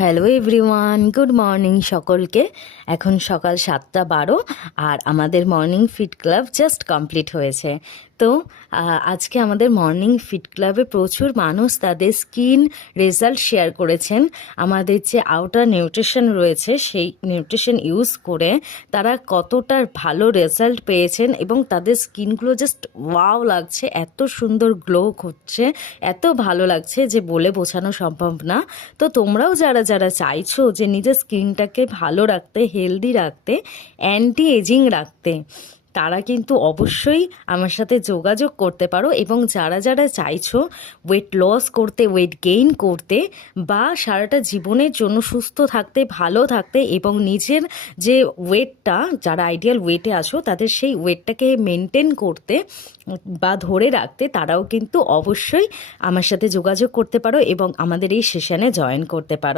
Hello everyone, good morning সকলকে। এখন সকাল 7:12 আর আমাদের morning fit club just complete হয়েছে। তো আজকে আমাদের মর্নিং ফিট ক্লাবে প্রচুর মানুষ তাদের স্কিন রেজাল্ট শেয়ার করেছেন। আমাদের যে আউটার নিউট্রিশন রয়েছে সেই নিউট্রিশন ইউজ করে তারা কতটা ভালো রেজাল্ট পেয়েছেন এবং তাদের স্কিনগুলো জাস্ট ওয়াও লাগছে, এত সুন্দর গ্লো হচ্ছে, এত ভালো লাগছে যে বলে বোঝানো সম্ভব না। তো তোমরাও যারা যারা চাইছো যে নিজের স্কিনটাকে ভালো রাখতে, হেলদি রাখতে, অ্যান্টি এজিং রাখতে, তারা কিন্তু অবশ্যই আমার সাথে যোগাযোগ করতে পারো। এবং যারা যারা চাইছো ওয়েট লস করতে, ওয়েট গেইন করতে, বা সারাটা জীবনের জন্য সুস্থ থাকতে, ভালো থাকতে এবং নিজের যে ওয়েটটা, যারা আইডিয়াল ওয়েটে আছো তাদের সেই ওয়েটটাকে মেনটেন করতে বা ধরে রাখতে, তারাও কিন্তু অবশ্যই আমার সাথে যোগাযোগ করতে পারো এবং আমাদের এই সেশনে জয়েন করতে পারো।